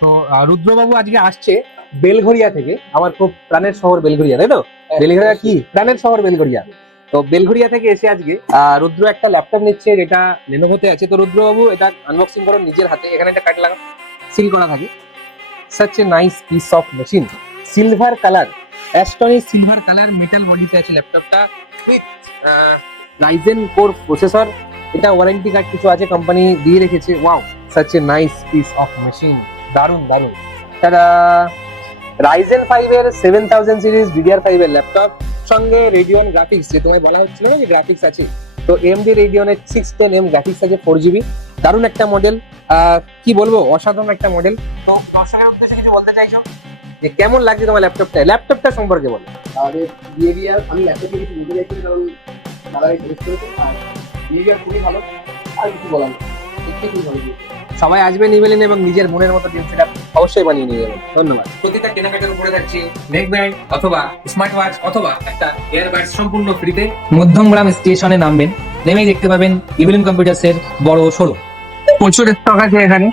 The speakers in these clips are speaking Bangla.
তো রুদ্রবাবু আজকে আসছে বেলঘরিয়া থেকে। আমার খুব প্রাণের শহর বেলঘরিয়া, তাই তো? বেলঘরিয়া কি প্রাণের শহর বেলঘরিয়া। তো বেলঘরিয়া থেকে এসে আজকে রুদ্র একটা ল্যাপটপ নিচ্ছে, যেটা লেনোভোতে আছে। তো রুদ্রবাবু এটা আনবক্সিং করো নিজের হাতে। এখানে একটা কার্ড লাগা সিল করা থাকে। Such a nice piece of machine, silver colour, astonish silver colour metal বডিতে আছে ল্যাপটপটা উইথ রাইজেন কোর প্রসেসর। এটা ওয়ারেন্টি কার্ড কিছু আছে, কোম্পানি দিয়ে রেখেছে। Wow, such a nice piece of machine, দারুন দারুন। তারা রাইজেন 5 এর 7000 সিরিজ DDR5 এর ল্যাপটপ, সঙ্গে রেডিয়ন গ্রাফিক্স, যে তোমায় বলা হচ্ছিল না যে গ্রাফিক্স আছে। তো AMD রেডিয়নের 610M গ্রাফিক্স আছে 4GB। দারুণ একটা মডেল, কি বলবো, অসাধারণ একটা মডেল। তো দর্শকের উদ্দেশ্যে কিছু বলতে চাইছো যে কেমন লাগছে তোমার ল্যাপটপটা সম্পর্কে বলো। তাদের বিহেভিয়ার আমি ল্যাপটপে কিছু বলতে চাইছি, কারণ দাদা সাজেস্ট করেছে, আর বিহেভিয়ার খুবই ভালো, আর কিছু বলার নেই, সত্যি খুবই ভালো দিয়েছে। সবাই আসবে, নিয়ে নিন এবং নিজের মনের মতো জিনিস সেটা অবশ্যই বানিয়ে নিয়ে যাবেন। ধন্যবাদ। প্রতিটা কেনাকাটার উপরে থাকছে নেক ব্যান্ড অথবা স্মার্ট ওয়াচ অথবা একটা এয়ারবাডস সম্পূর্ণ ফ্রিতে। মধ্যমগ্রাম স্টেশনে নামবেন, নেমেই দেখতে পাবেন ইভিলিন কম্পিউটার্স এর বড় শোরুম। প্রচুর স্টক আছে এখানে।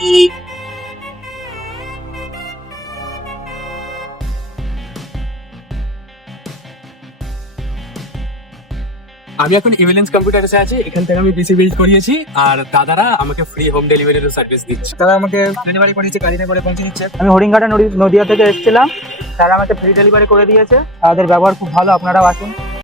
আমি এখন ইভিলেন্স কম্পিউটার্সে আছি। এখান থেকে আমি পিসি বিল্ড করিয়েছি, আর দাদারা আমাকে ফ্রি হোম ডেলিভারির সার্ভিস দিচ্ছে। তারা আমাকে ডেলিভারি করেছে, গাড়িতে করে পৌঁছে দিচ্ছে। আমি হরিণঘাটা নদিয়া থেকে এসেছিলাম, তারা আমাকে ফ্রি ডেলিভারি করে দিয়েছে। তাদের ব্যবহার খুব ভালো, আপনারাও আসুন।